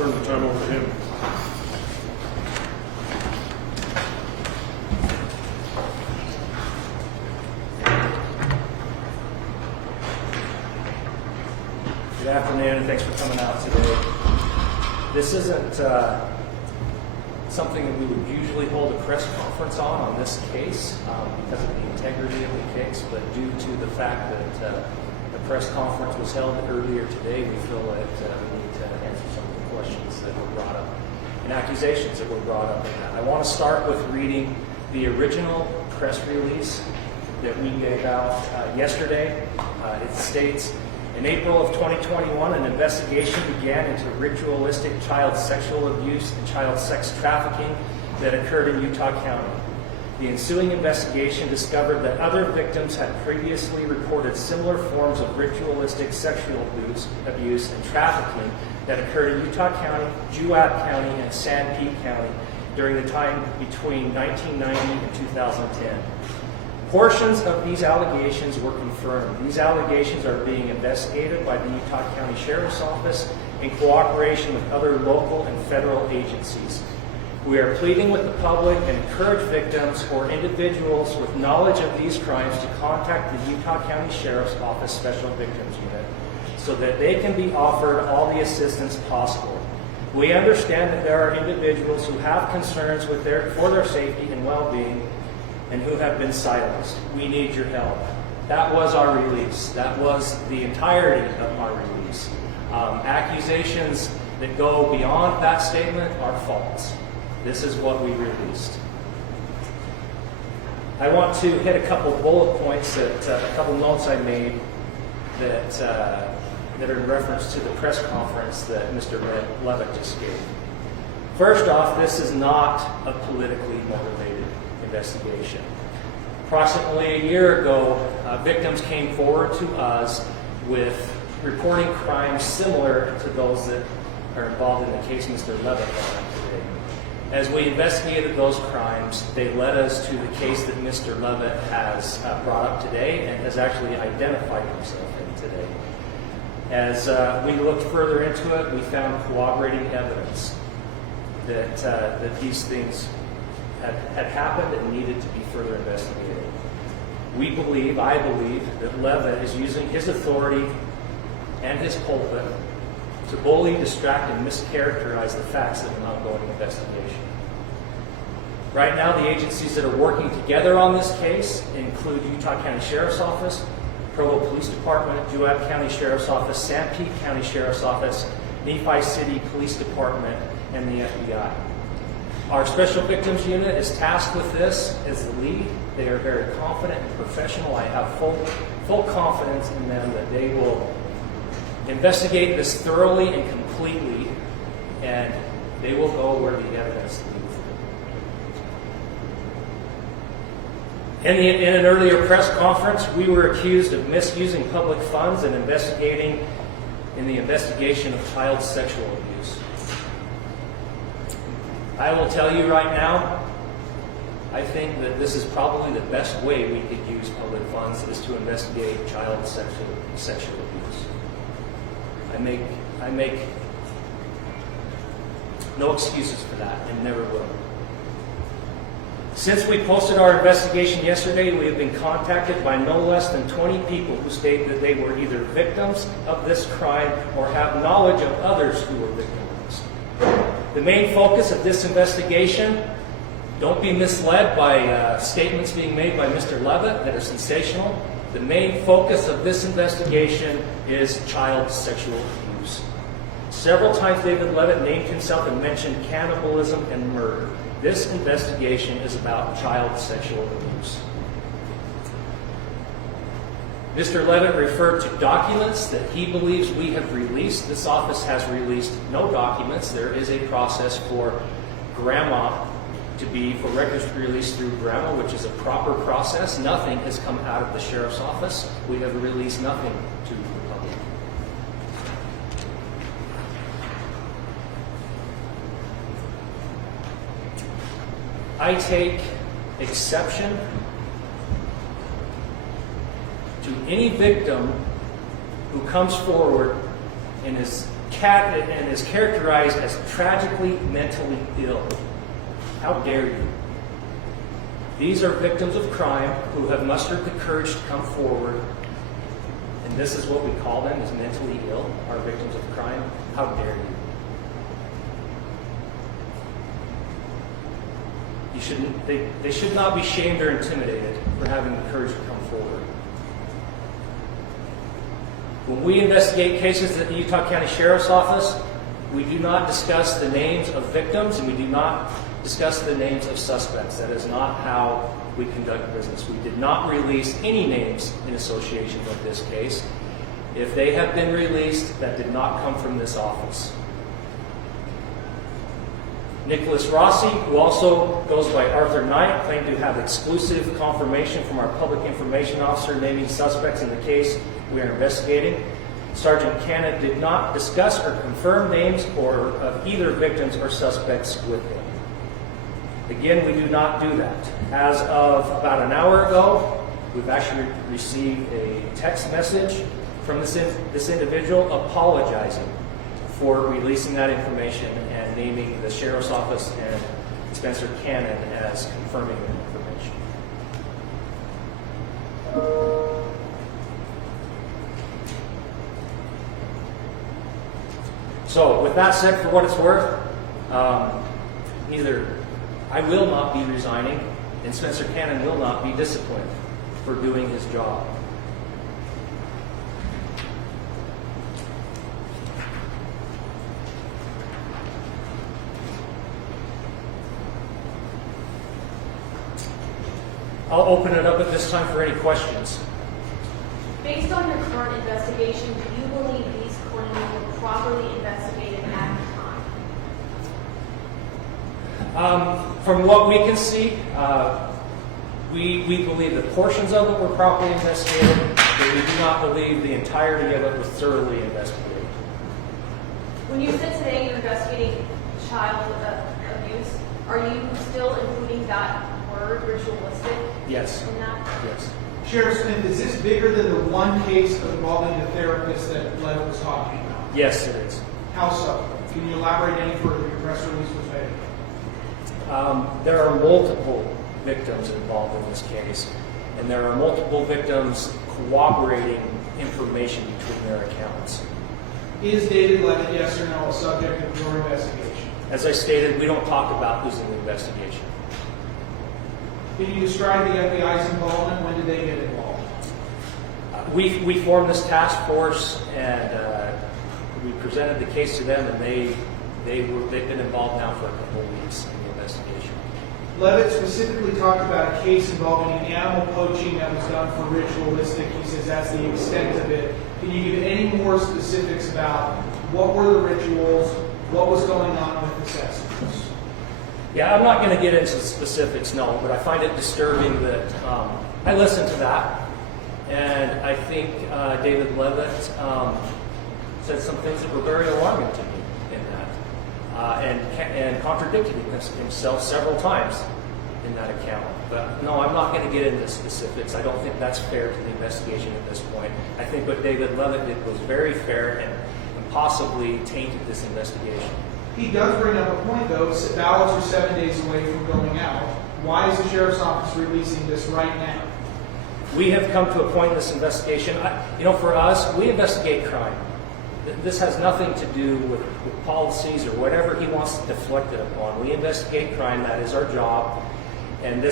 turn the time over to him. Good afternoon, and thanks for coming out today. This isn't something that we would usually hold a press conference on this case because of the integrity of the case, but due to the fact that the press conference was held earlier today, we feel that we need to answer some of the questions that were brought up and accusations that were brought up in that. I want to start with reading the original press release that we gave out yesterday. It states, in April of 2021, an investigation began into ritualistic child sexual abuse and child sex trafficking that occurred in Utah County. The ensuing investigation discovered that other victims had previously reported similar forms of ritualistic sexual abuse and trafficking that occurred in Utah County, Juab County, and Sanpete County during the time between 1990 and 2010. Portions of these allegations were confirmed. These allegations are being investigated by the Utah County Sheriff's Office in cooperation with other local and federal agencies. We are pleading with the public and encourage victims or individuals with knowledge of these crimes to contact the Utah County Sheriff's Office Special Victims Unit so that they can be offered all the assistance possible. We understand that there are individuals who have concerns for their safety and well-being and who have been silenced. We need your help. That was our release. That was the entirety of our release. Accusations that go beyond that statement are false. This is what we released. I want to hit a couple bullet points, a couple notes I made that are in reference to the press conference that Mr. Levitt just gave. First off, this is not a politically motivated investigation. Approximately a year ago, victims came forward to us with reporting crimes similar to those that are involved in the case Mr. Levitt brought up today. As we investigated those crimes, they led us to the case that Mr. Levitt has brought up today and has actually identified himself in today. As we looked further into it, we found corroborating evidence that these things had happened and needed to be further investigated. I believe, that Levitt is using his authority and his pulpit to bully, distract, and mischaracterize the facts of an ongoing investigation. Right now, the agencies that are working together on this case include Utah County Sheriff's Office, Provo Police Department, Juab County Sheriff's Office, Sanpete County Sheriff's Office, Nephi City Police Department, and the FBI. Our Special Victims Unit is tasked with this as the lead. They are very confident and professional. I have full confidence in them that they will investigate this thoroughly and completely, and they will go where the evidence leads them. In an earlier press conference, we were accused of misusing public funds and investigating in the investigation of child sexual abuse. I will tell you right now, I think that this is probably the best way we could use public funds is to investigate child sexual abuse. I make no excuses for that and never will. Since we posted our investigation yesterday, we have been contacted by no less than 20 people who state that they were either victims of this crime or have knowledge of others who were victimized. The main focus of this investigation, don't be misled by statements being made by Mr. Levitt that are sensational. The main focus of this investigation is child sexual abuse. Several times David Levitt named himself and mentioned cannibalism and murder. This investigation is about child sexual abuse. Mr. Levitt referred to documents that he believes we have released. This office has released no documents. There is a process for grandma for records to be released through grandma, which is a proper process. Nothing has come out of the sheriff's office. We have released nothing to the public. I take exception to any victim who comes forward and is and is characterized as tragically mentally ill. How dare you? These are victims of crime who have mustered the courage to come forward, and this is what we call them, as mentally ill, are victims of crime. How dare you? They should not be shamed or intimidated for having the courage to come forward. When we investigate cases at the Utah County Sheriff's Office, we do not discuss the names of victims and we do not discuss the names of suspects. That is not how we conduct business. We did not release any names in association with this case. If they have been released, that did not come from this office. Nicholas Rossi, who also goes by Arthur Knight, claimed to have exclusive confirmation from our public information officer naming suspects in the case we are investigating. Sergeant Cannon did not discuss or confirm names of either victims or suspects with him. Again, we do not do that. As of about an hour ago, we've actually received a text message from this individual apologizing for releasing that information and naming the Sheriff's Office and Spencer Cannon as confirming that information. So, with that said, for what it's worth, neither I will not be resigning, and Spencer Cannon will not be disciplined for doing his job. I'll open it up at this time for any questions. Based on your current investigation, do you believe these claims were properly investigated at the time? From what we can see, we believe that portions of it were properly investigated, but we do not believe the entirety of it was thoroughly investigated. When you said today you're investigating child abuse, are you still including that word, ritualistic? Yes. In that? Yes. Sheriff Smith, is this bigger than the one case involving the therapist that Levitt was talking about? Yes, it is. How so? Can you elaborate any further? Your press release was made. There are multiple victims involved in this case, and there are multiple victims corroborating information between their accounts. Is David Levitt, yes or no, a subject of your investigation? As I stated, we don't talk about who's in the investigation. Can you describe the FBI's involvement? When did they get involved? We formed this task force, and we presented the case to them, and they've been involved now for a couple of weeks in the investigation. Levitt specifically talked about a case involving an animal poaching that was done for ritualistic. He says that's the extent of it. Can you give any more specifics about what were the rituals, what was going on with the Sessions? Yeah, I'm not going to get into specifics, no, but I find it disturbing that I listened to that, and I think David Levitt said some things that were very alarming to me in that, and contradicted himself several times in that account. But no, I'm not going to get into specifics. I don't think that's fair to the investigation at this point. I think what David Levitt did was very fair and possibly tainted this investigation. He does bring up a point, though. Ballots are 7 days away from going out. Why is the Sheriff's Office releasing this right now? We have come to a point in this investigation. For us, we investigate crime. This has nothing to do with policies or whatever he wants to deflect it upon. We investigate crime. That is our job. And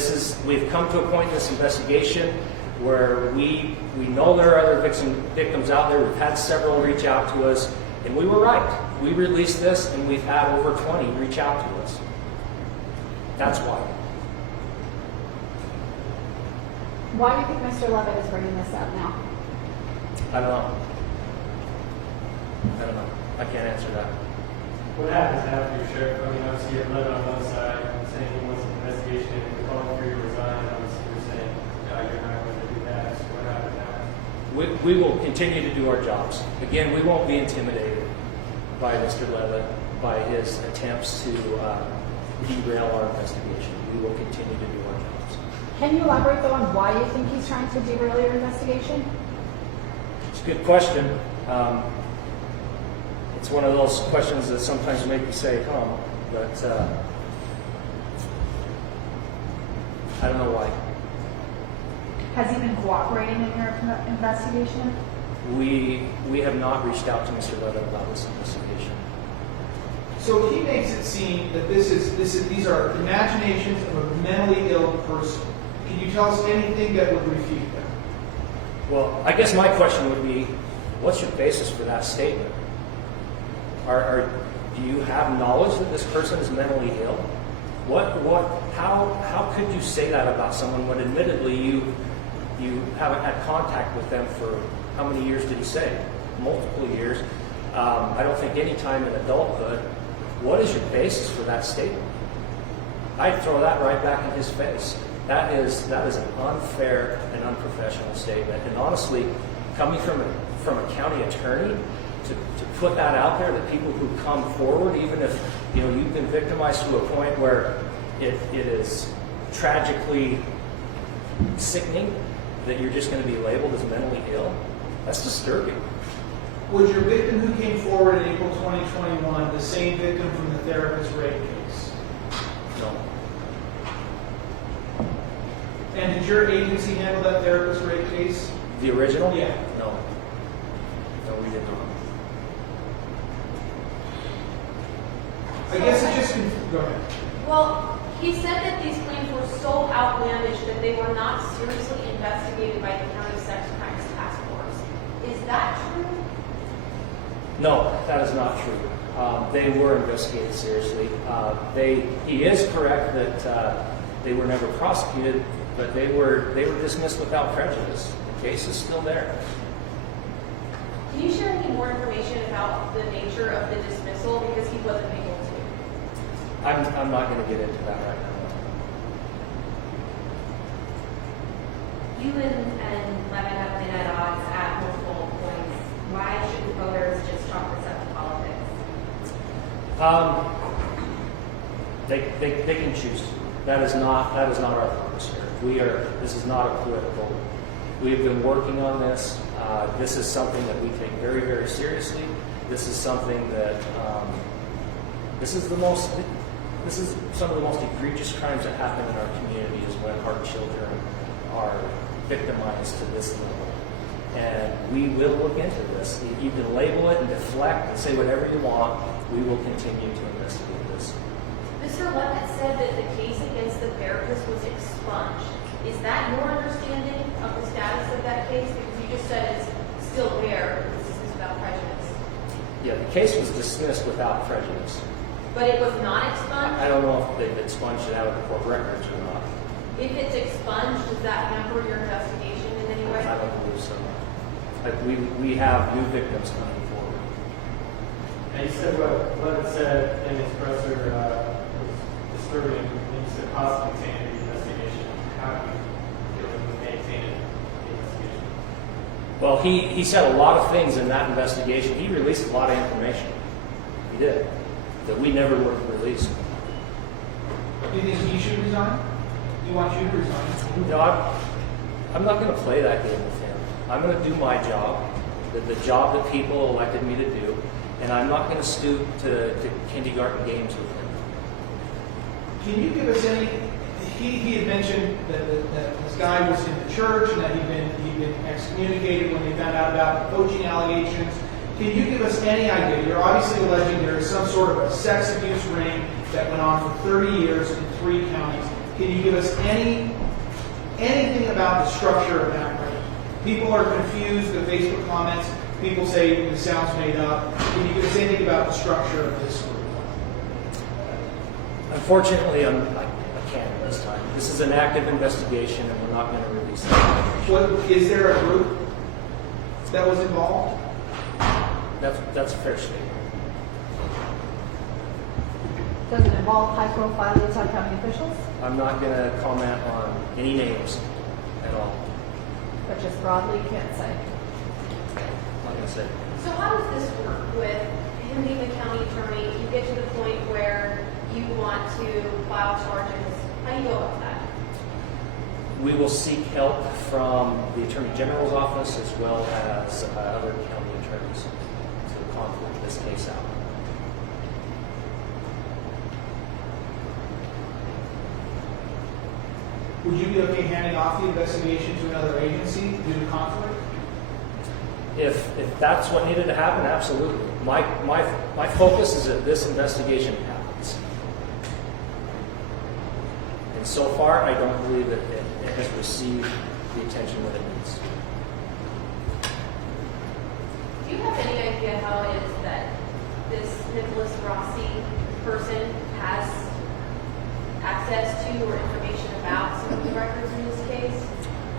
we've come to a point in this investigation where we know there are other victims out there. We've had several reach out to us, and we were right. We released this, and we've had over 20 reach out to us. That's why. Why do you think Mr. Levitt is bringing this up now? I don't know. I can't answer that. What happens after your sheriff? Obviously you have Levitt on one side saying he wants an investigation and we're calling for you to resign. Obviously you're saying, no, you're not going to do that. So what happens after? We will continue to do our jobs. Again, we won't be intimidated by Mr. Levitt, by his attempts to derail our investigation. We will continue to do our jobs. Can you elaborate, though, on why you think he's trying to derail your investigation? It's a good question. it's one of those questions that sometimes make you say, but I don't know why. Has he been cooperating in your investigation? We have not reached out to Mr. Levitt about this investigation. So he makes it seem that these are imaginations of a mentally ill person. Can you tell us anything that would refute that? Well, I guess my question would be, what's your basis for that statement? Do you have knowledge that this person is mentally ill? How could you say that about someone when admittedly you haven't had contact with them for how many years did he say? Multiple years. I don't think any time in adulthood. What is your basis for that statement? I'd throw that right back in his face. That is an unfair and unprofessional statement. And honestly, coming from a county attorney to put that out there, that people who come forward, even if you've been victimized to a point where it is tragically sickening that you're just going to be labeled as mentally ill, that's disturbing. Was your victim who came forward in April 2021 the same victim from the therapist rape case? No. And did your agency handle that therapist rape case? The original? Yeah. No. No, we did not. I guess it just go ahead. Well, he said that these claims were so outlandish that they were not seriously investigated by the County Sex Crimes Task Force. Is that true? No, that is not true. They were investigated seriously. He is correct that they were never prosecuted, but they were dismissed without prejudice. The case is still there. Can you share any more information about the nature of the dismissal, because he wasn't able to? I'm not going to get into that right now. You and Levin have been at odds at multiple points. Why shouldn't voters just chalk this up to politics? They can choose to. That is not our purpose here. This is not a political. We have been working on this. This is something that we take very, very seriously. This is something that this is some of the most egregious crimes that happen in our community is when our children are victimized to this level. And we will look into this. You can label it and deflect and say whatever you want. We will continue to investigate this. Mr. Levitt said that the case against the therapist was expunged. Is that your understanding of the status of that case? Because you just said it's still there, this is without prejudice. Yeah, the case was dismissed without prejudice. But it was not expunged? I don't know if they've expunged it out of the court records or not. If it's expunged, does that hamper your investigation in any way? I don't believe so. We have new victims coming forward. And you said what Levitt said in his presser was disturbing. And you said cost contained the investigation. How do you maintain the investigation? Well, he said a lot of things in that investigation. He released a lot of information. He did. That we never would have released. Do you think he should resign? Do you want you to resign? No, I'm not going to play that game with him. I'm going to do my job, the job that people elected me to do, and I'm not going to stoop to kindergarten games with him. Can you give us any? He had mentioned that this guy was in the church and that he'd been excommunicated when they found out about the poaching allegations. Can you give us any idea? You're obviously alleging there is some sort of a sex abuse ring that went on for 30 years in 3 counties. Can you give us anything about the structure of that ring? People are confused. The Facebook comments, people say the sounds made up. Can you give us anything about the structure of this group? Unfortunately, I can't at this time. This is an active investigation, and we're not going to release that information. Is there a group that was involved? That's a fair statement. Does it involve high-profile Utah County officials? I'm not going to comment on any names at all. But just broadly, you can't say. I'm not going to say. So how does this work with him being the county attorney? You get to the point where you want to file charges. How do you go about that? We will seek help from the Attorney General's office as well as other county attorneys to conflict this case out. Would you be okay handing off the investigation to another agency due to conflict? If that's what needed to happen, absolutely. My focus is that this investigation happens. And so far, I don't believe that it has received the attention that it needs. Do you have any idea how it is that this Nicholas Rossi person has access to or information about some of the records in this case?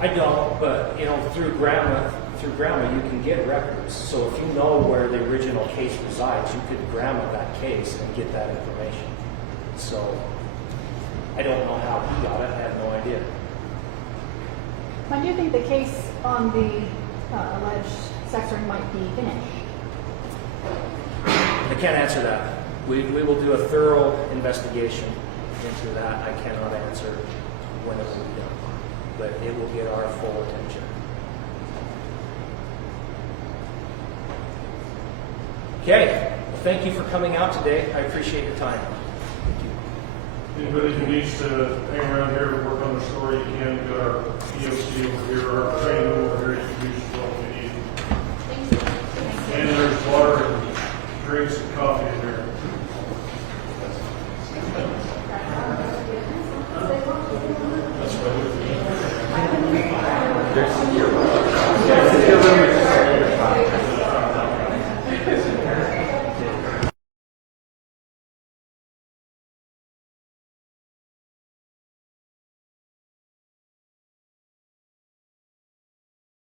I don't, but through grandma, you can get records. So if you know where the original case resides, you could grandma that case and get that information. So I don't know how he got it. I have no idea. When do you think the case on the alleged sex ring might be finished? I can't answer that. We will do a thorough investigation into that. I cannot answer when it will be done, but it will get our full attention. Okay. Well, thank you for coming out today. I appreciate your time. Thank you. Anybody who needs to hang around here to work on the story, you can. We've got our EOC over here, our training over here. You